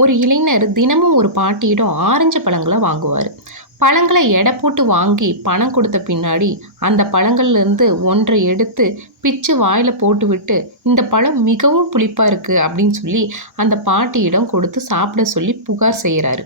ஒரு இளைஞர் தினமும் ஒரு பாட்டியிடம் ஆரஞ்சு பழங்களை வாங்குவார். பழங்களை எடை போட்டு வாங்கி பணம் கொடுத்த பின்னாடி அந்த பழங்கள்ல இருந்து ஒன்றை எடுத்து பிச்சு வாயில போட்டுவிட்டு, இந்த பழம் மிகவும் புளிப்பா இருக்கு அப்படின்னு சொல்லி அந்த பாட்டியிடம் கொடுத்து சாப்பிட சொல்லி புகார் செய்கிறாரு.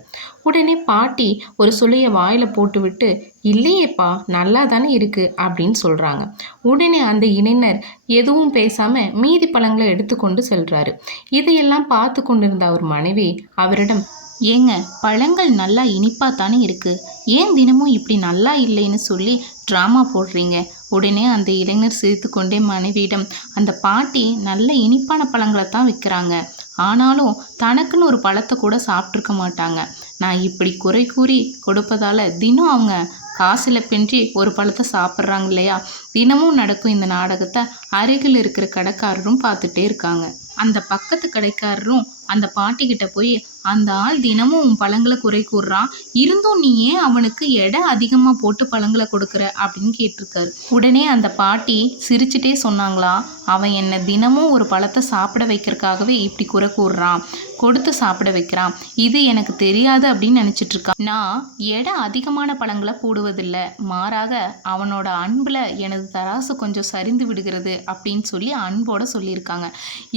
உடனே பாட்டி ஒரு சுளைய வாயில போட்டுவிட்டு, இல்லையேப்பா நல்லா தானே இருக்கு அப்படின்னு சொல்றாங்க. உடனே அந்த இளைஞர் எதுவும் பேசாம மீதி பழங்களை எடுத்துக்கொண்டு செல்றாரு. இதையெல்லாம் பார்த்து கொண்டிருந்த அவர் மனைவி அவரிடம், ஏங்க, பழங்கள் நல்லா இனிப்பாக தானே இருக்கு, ஏன் தினமும் இப்படி நல்லா இல்லைன்னு சொல்லி ட்ராமா போடுறீங்க? உடனே அந்த இளைஞர் சிரித்துக்கொண்டே மனைவியிடம், அந்த பாட்டி நல்ல இனிப்பான பழங்களை தான் விற்கிறாங்க, ஆனாலும் தனக்குன்னு ஒரு பழத்தை கூட சாப்பிட்ருக்க மாட்டாங்க. நான் இப்படி குறை கூறி கொடுப்பதால தினம் அவங்க காசில் பின்றி ஒரு பழத்தை சாப்பிட்றாங்க இல்லையா? தினமும் நடக்கும் இந்த நாடகத்தை அருகில் இருக்கிற கடைக்காரரும் பார்த்துட்டே இருக்காங்க. அந்த பக்கத்து கடைக்காரரும் அந்த பாட்டிக்கிட்ட போய், அந்த ஆள் தினமும் உன் பழங்களை குறை கூறுறான், இருந்தும் நீ ஏன் அவனுக்கு எடை அதிகமாக போட்டு பழங்களை கொடுக்குற அப்படின்னு கேட்டிருக்காரு. உடனே அந்த பாட்டி சிரிச்சுட்டே சொன்னாங்களா, அவன் என்னை தினமும் ஒரு பழத்தை சாப்பிட வைக்கிறதுக்காகவே இப்படி குறை கூறுறான், கொடுத்து சாப்பிட வைக்கிறான், இது எனக்கு தெரியாது அப்படின்னு நினச்சிட்டு இருக்கான். நான் எடை அதிகமான பழங்களை போடுவதில்லை, மாறாக அவனோட அன்பில் எனது தராசு கொஞ்சம் சரிந்து விடுகிறது அப்படின்னு சொல்லி அன்போட சொல்லியிருக்காங்க.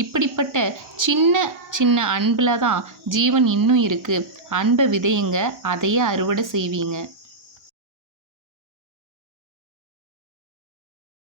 இப்படிப்பட்ட சின்ன சின்ன அன்பில் தான் ஜீவன் இன்னும் இருக்குது. அன்பை விதையுங்க, அதையே அறுவடை செய்வீங்க.